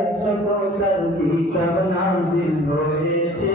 একশত কিতাব নাজিল হয়েছে।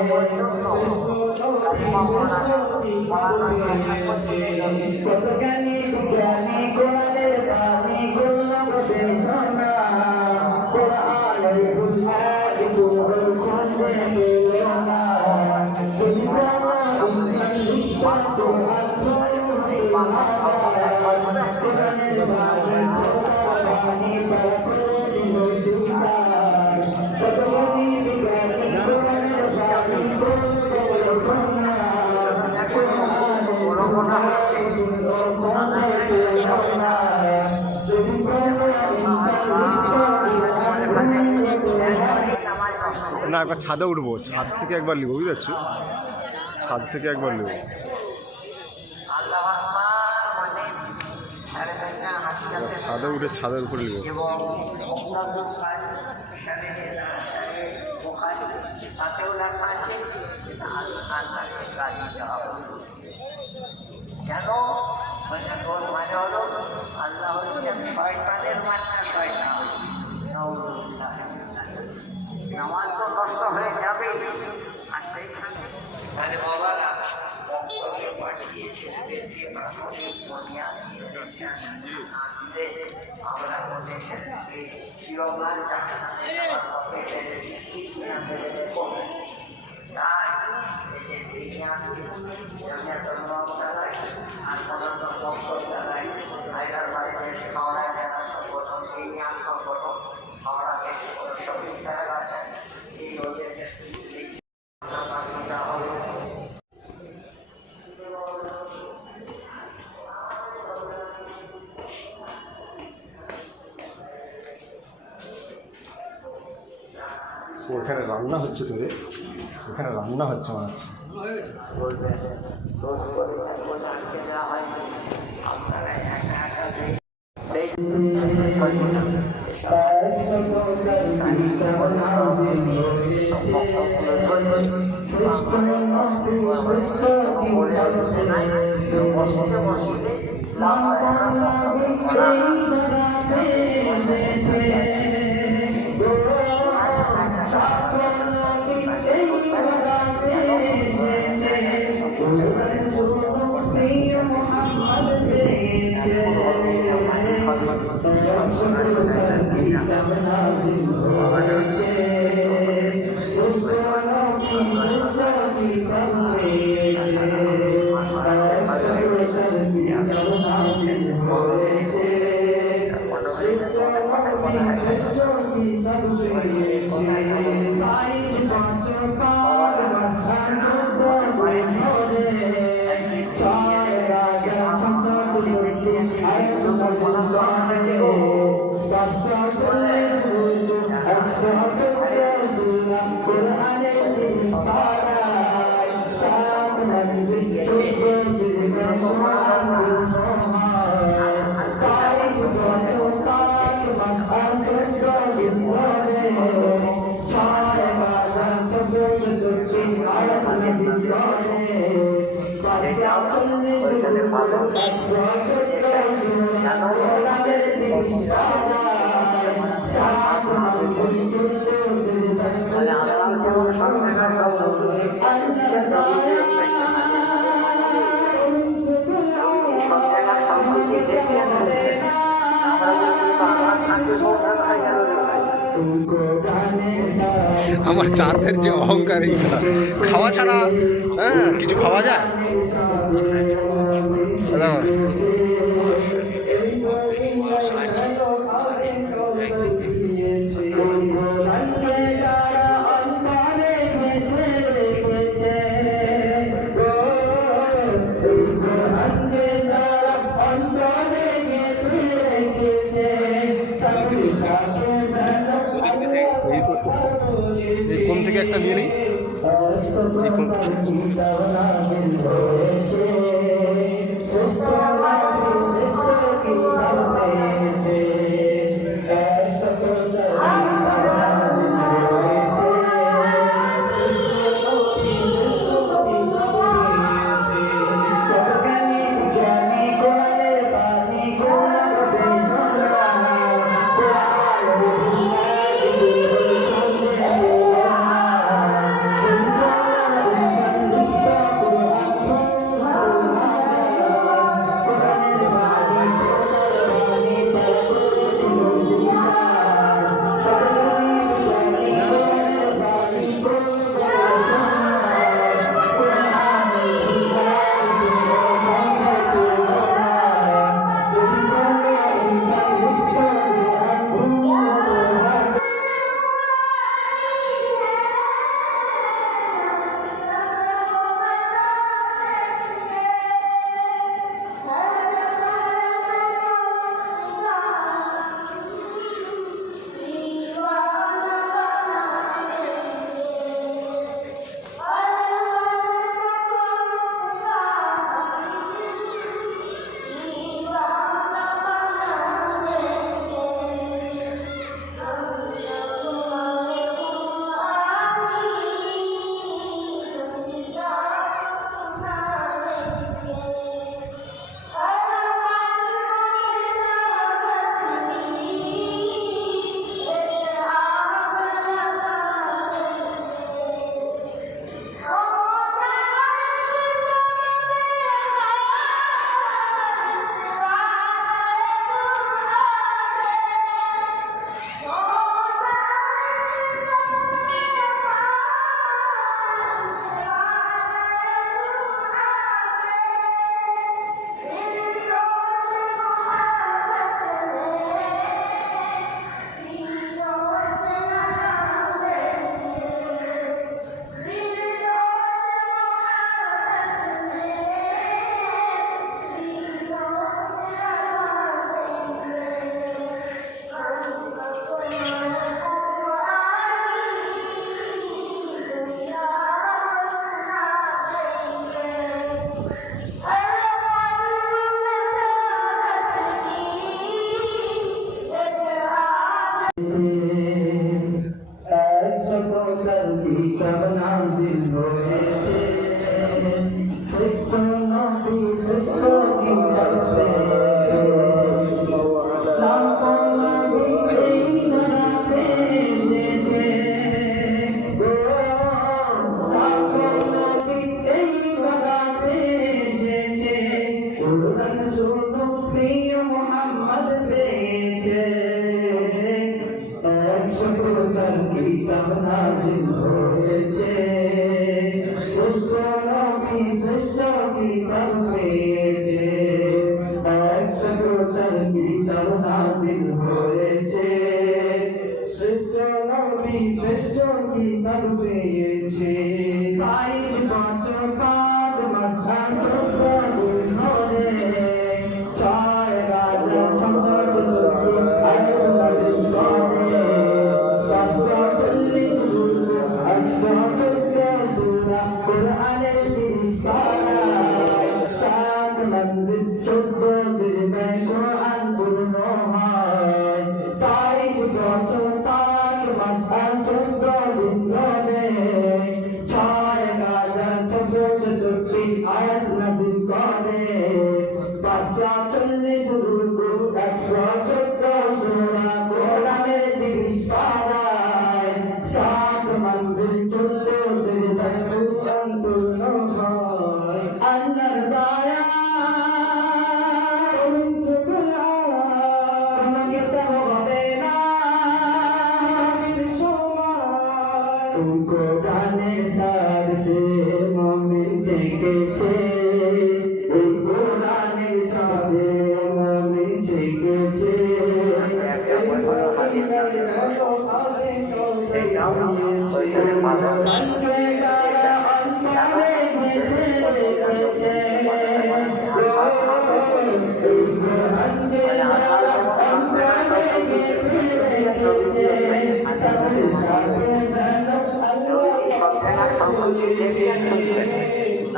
Thank you. একবার ছাদে উঠবো। ছাদ থেকে একবার নিবো বুঝতে পারছ ছাদ থেকে একবার নেব ছাদে উঠে ছাদের উপরে নেব আল্লাহ আরে বাবারা বক্তব্য পাঠিয়েছে বেশি প্রাথমিক বুনিয়াদ দিয়েছেন। না দিলে আমরা মনে করি চিরকাল জাহান্নামে হবে। তাই এই যে বিজ্ঞান জামিয়াতুল উলামা চালায় আর সাধারণত বক্তব্য চালায় হায়দার বাড়িতে হাওড়ায় যারা সংগঠন বিজ্ঞান সংগঠন হাওড়াতে শফিক সাহেব আছেন ওখানে রান্না হচ্ছে তোরে। ওখানে রান্না হচ্ছে মনে হচ্ছে। করে বলে আমরা চাঁদের যে অহংকার খাওয়া ছাড়া হ্যাঁ কিছু খাওয়া যায়? When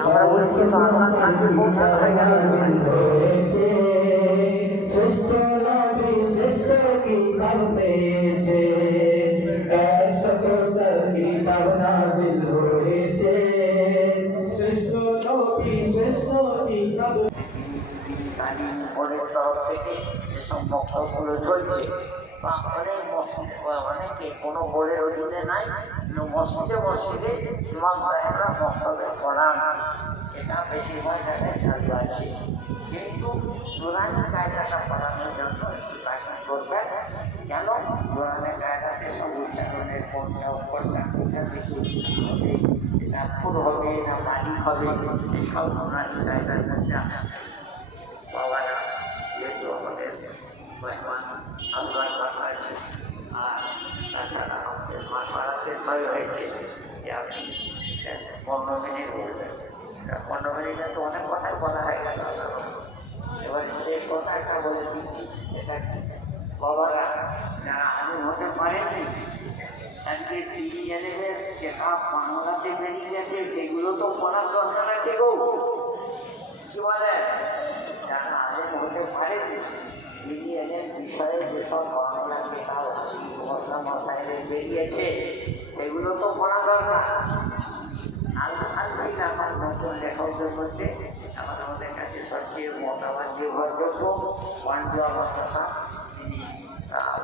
আমরা বলছি তো আল্লাহ শান্তি পৌঁছানো হয়ে গেল শ্রেষ্ঠ নবী শ্রেষ্ঠ কিতাব পেয়েছে একশত চার চলছে বা অনেক অনেকে কোনো বোর্ডের অধীনে নাই। মসজিদে মসজিদে ইমাম সাহেবরা বক্তব্য পড়ান। এটা বেশিরভাগ জায়গায় চালু আছে কিন্তু কোরআনের কায়দাটা পড়ানোর জন্য একটু কাজটা কেন? কোরআনের কায়দাতে সব হবে, এটা ফুল হবে না হবে, এসব কোরআনের কায়দার পনেরো মিনিট বলবেন তা অনেক কথাই বলা হয়ে গেল। এবার সেই কথাটা বলে দিচ্ছি এটা? বাবারা যারা আগে হতে পারেনি। আজকে টিভি চ্যানেলের যেসব বাংলাতে বেরিয়ে গেছে, সেগুলো তো পড়ার দরকার আছে গো। কি বলে? যারা আগে হতে পারেনি। বিজ্ঞানের বিষয়ে যেসব বর্ণনা মশলা মশাইদের বেরিয়েছে, সেগুলো তো পড়া দরকার। আমার নতুন লেখকদের মধ্যে আমার আমাদের কাছে সবচেয়ে মতামত নির্ভরযোগ্য ওয়ান তিনি আহ,